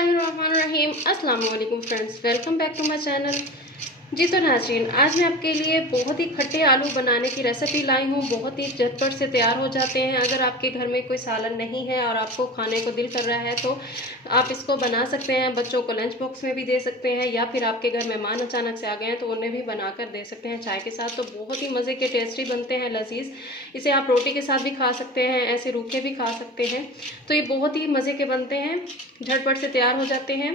बिस्मिल्लाहिर्रहमानिर्रहीम। अस्सलाम वालेकुम friends, welcome back to my channel. जी तो नाज़रीन, आज मैं आपके लिए बहुत ही खट्टे आलू बनाने की रेसिपी लाई हूँ। बहुत ही झटपट से तैयार हो जाते हैं। अगर आपके घर में कोई सालन नहीं है और आपको खाने को दिल कर रहा है तो आप इसको बना सकते हैं। बच्चों को लंच बॉक्स में भी दे सकते हैं, या फिर आपके घर मेहमान अचानक से आ गए हैं तो उन्हें भी बना कर दे सकते हैं चाय के साथ। तो बहुत ही मज़े के टेस्टी बनते हैं, लजीज। इसे आप रोटी के साथ भी खा सकते हैं, ऐसे रूखे भी खा सकते हैं। तो ये बहुत ही मज़े के बनते हैं, झटपट से तैयार हो जाते हैं।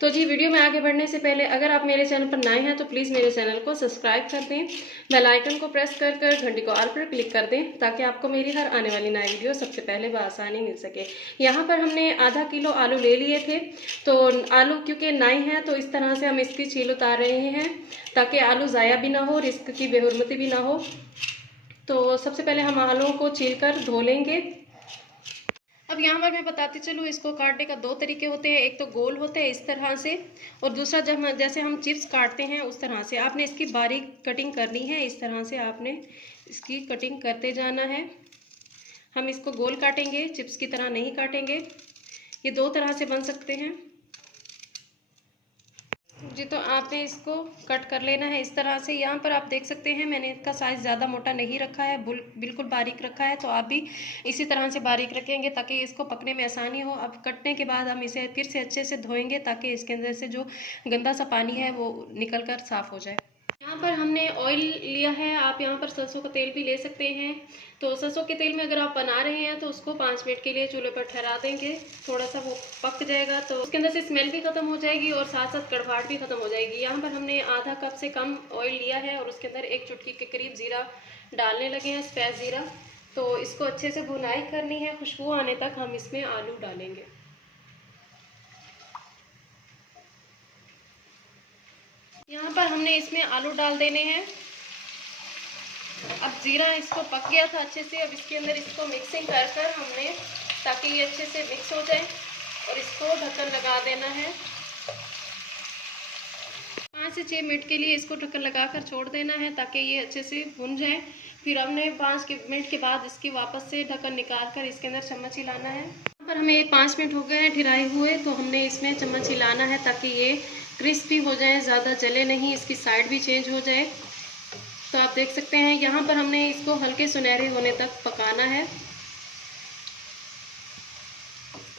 तो जी, वीडियो में आगे बढ़ने से पहले अगर आप मेरे चैनल पर नए हैं तो प्लीज़ मेरे चैनल को सब्सक्राइब कर दें, बेल आइकन को प्रेस कर कर घंटी को ऑल पर क्लिक कर दें, ताकि आपको मेरी हर आने वाली नई वीडियो सबसे पहले बआसानी मिल सके। यहाँ पर हमने आधा किलो आलू ले लिए थे। तो आलू क्योंकि नए हैं तो इस तरह से हम इसकी छील उतार रहे हैं, ताकि आलू ज़ाया भी ना हो, रिस्क की बेहुरमती भी ना हो। तो सबसे पहले हम आलूओं को छील कर धो लेंगे। अब यहाँ पर मैं बताती चलूँ, इसको काटने का दो तरीके होते हैं। एक तो गोल होते हैं इस तरह से, और दूसरा जब जैसे हम चिप्स काटते हैं उस तरह से। आपने इसकी बारीक कटिंग करनी है, इस तरह से आपने इसकी कटिंग करते जाना है। हम इसको गोल काटेंगे, चिप्स की तरह नहीं काटेंगे। ये दो तरह से बन सकते हैं जी। तो आपने इसको कट कर लेना है इस तरह से। यहाँ पर आप देख सकते हैं मैंने इसका साइज़ ज़्यादा मोटा नहीं रखा है, बिल्कुल बारीक रखा है। तो आप भी इसी तरह से बारीक रखेंगे ताकि इसको पकने में आसानी हो। अब कटने के बाद हम इसे फिर से अच्छे से धोएंगे, ताकि इसके अंदर से जो गंदा सा पानी है वो निकल कर साफ़ हो जाए। यहाँ पर हमने ऑयल लिया है, आप यहाँ पर सरसों का तेल भी ले सकते हैं। तो सरसों के तेल में अगर आप बना रहे हैं तो उसको 5 मिनट के लिए चूल्हे पर ठहरा देंगे। थोड़ा सा वो पक जाएगा तो उसके अंदर से स्मेल भी ख़त्म हो जाएगी और साथ साथ कड़वाहट भी ख़त्म हो जाएगी। यहाँ पर हमने आधा कप से कम ऑयल लिया है और उसके अंदर 1 चुटकी के करीब ज़ीरा डालने लगे हैं, सफ़ेद ज़ीरा। तो इसको अच्छे से भुनाई करनी है, खुशबू आने तक हम इसमें आलू डालेंगे। यहाँ पर हमने इसमें आलू डाल देने हैं। अब जीरा इसको पक गया था अच्छे से। अब इसके अंदर इसको मिक्सिंग कर कर हमने, ताकि ये अच्छे से मिक्स हो जाए, और इसको ढक्कन लगा देना है। 5 से 6 मिनट के लिए इसको ढक्कन लगा कर छोड़ देना है, ताकि ये अच्छे से भुन जाए। फिर हमने 5 मिनट के बाद इसकी वापस से ढक्कन निकाल कर इसके अंदर चम्मच हिलाना है। यहाँ पर हमें 5 मिनट हो गए हैं ठहराए हुए, तो हमने इसमें चम्मच हिलाना है ताकि ये क्रिस्पी हो जाए, ज़्यादा जले नहीं, इसकी साइड भी चेंज हो जाए। तो आप देख सकते हैं यहाँ पर हमने इसको हल्के सुनहरे होने तक पकाना है,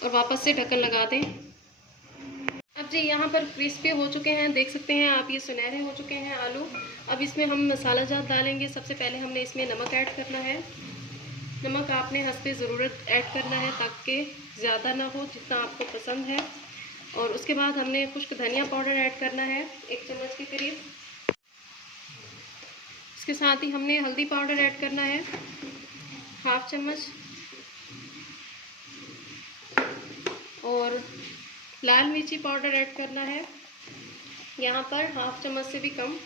और वापस से ढक्कन लगा दें। अब जी यहाँ पर क्रिस्पी हो चुके हैं, देख सकते हैं आप, ये सुनहरे हो चुके हैं आलू। अब इसमें हम मसाला जात डालेंगे। सबसे पहले हमने इसमें नमक ऐड करना है। नमक आपने हस्बे ज़रूरत ऐड करना है, ताकि ज़्यादा ना हो, जितना आपको पसंद है। और उसके बाद हमने खुश्क धनिया पाउडर ऐड करना है 1 चम्मच के करीब। इसके साथ ही हमने हल्दी पाउडर ऐड करना है 1/2 चम्मच, और लाल मिर्ची पाउडर ऐड करना है यहाँ पर 1/2 चम्मच से भी कम।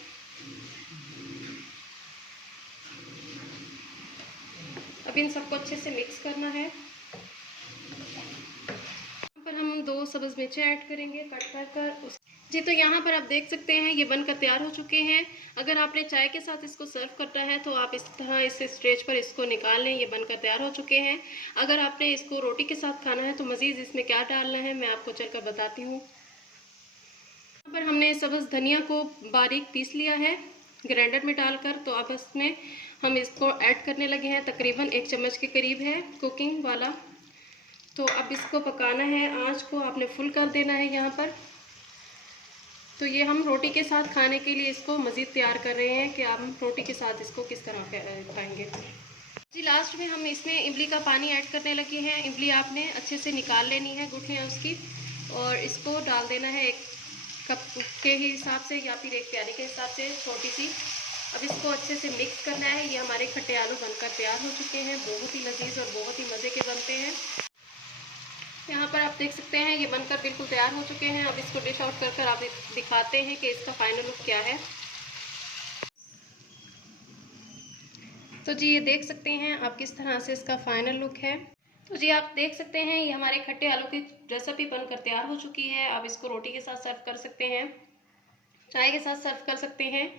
अब इन सबको अच्छे से मिक्स करना है। यहाँ पर हम 2 सब्ज़ मिर्चें ऐड करेंगे कट कर कर। जी तो यहाँ पर आप देख सकते हैं ये बनकर तैयार हो चुके हैं। अगर आपने चाय के साथ इसको सर्व करना है तो आप इस तरह इस स्टेज पर इसको निकाल लें, ये बनकर तैयार हो चुके हैं। अगर आपने इसको रोटी के साथ खाना है तो मज़ीद इसमें क्या डालना है मैं आपको चलकर बताती हूँ। यहाँ पर हमने सब्ज़ धनिया को बारीक पीस लिया है ग्राइंडर में डालकर। तो अब इसमें हम इसको ऐड करने लगे हैं, तकरीबन 1 चम्मच के करीब है कुकिंग वाला। तो अब इसको पकाना है, आँच को आपने फुल कर देना है यहाँ पर। तो ये हम रोटी के साथ खाने के लिए इसको मज़ीद तैयार कर रहे हैं कि हम रोटी के साथ इसको किस तरह खाएंगे। जी लास्ट में हम इसमें इमली का पानी ऐड करने लगे हैं। इमली आपने अच्छे से निकाल लेनी है, गुठलियाँ उसकी, और इसको डाल देना है 1 कप के हिसाब से, या फिर 1 प्याली के हिसाब से छोटी सी। अब इसको अच्छे से मिक्स करना है। ये हमारे खट्टे आलू बनकर तैयार हो चुके हैं, बहुत ही लजीज और बहुत ही मज़े के बनते हैं। यहाँ पर आप देख सकते हैं ये बनकर बिल्कुल तैयार हो चुके हैं। अब इसको डिश आउट कर कर आप दिखाते हैं कि इसका फाइनल लुक क्या है। तो जी ये देख सकते हैं आप किस तरह से इसका फाइनल लुक है। तो जी आप देख सकते हैं ये हमारे खट्टे आलू की रेसिपी बनकर तैयार हो चुकी है। आप इसको रोटी के साथ सर्व कर सकते हैं, चाय के साथ सर्व कर सकते हैं,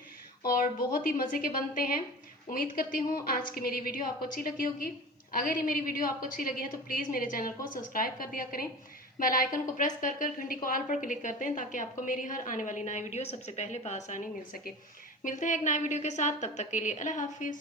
और बहुत ही मज़े के बनते हैं। उम्मीद करती हूँ आज की मेरी वीडियो आपको अच्छी लगी होगी। अगर ये मेरी वीडियो आपको अच्छी लगी है तो प्लीज़ मेरे चैनल को सब्सक्राइब कर दिया करें, बेल आइकन को प्रेस कर कर घंटी को ऑल पर क्लिक करते हैं ताकि आपको मेरी हर आने वाली नई वीडियो सबसे पहले बआसानी मिल सके। मिलते हैं एक नए वीडियो के साथ, तब तक के लिए अल्लाह हाफिज़।